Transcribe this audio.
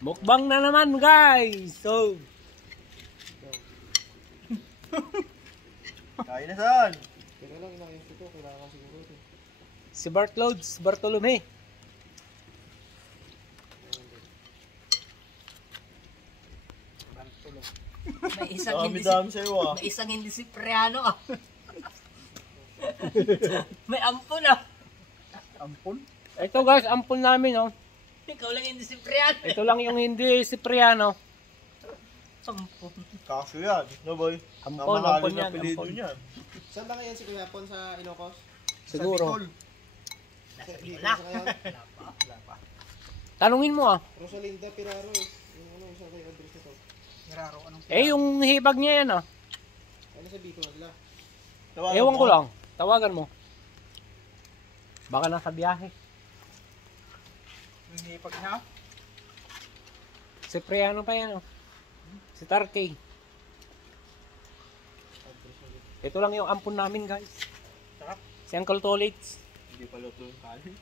Mukbang na naman guys. So Kain na saan? Teka lang, inayos ito. Kailangan siguro ito. si Bartolome. May isang hindi si Dami-dami sa'yo ah. may isang hindi si Priano ah. May ampun ah. Ampun? Ito guys, ampun namin oh. Ikaw lang hindi si Priano. Ito lang yung hindi si Priano. Ampun. Kaso yan. No boy? Ampon, Namahalin ampon na yan, apelido ampon. niyan. Saan ba ngayon si Kuya Pon sa Ilocos? Siguro. Nasa Dito Bicol. sa ngayon? Wala pa. Tanungin mo ah. Rosalinda Piraro eh. Yung ano, isa kayo address nito. Piraro, anong Eh yung hibag niya yan ah. Ano sa Bicol nila? Ewan ko lang. Tawagan mo. Baka nasa biyahe. Hindi pag na? Si Priano pa yan oh. Si Tarkey. Ito lang yung ampun namin guys. Sarap. Si Uncle Tolitz. Hindi pa luto yung kanin.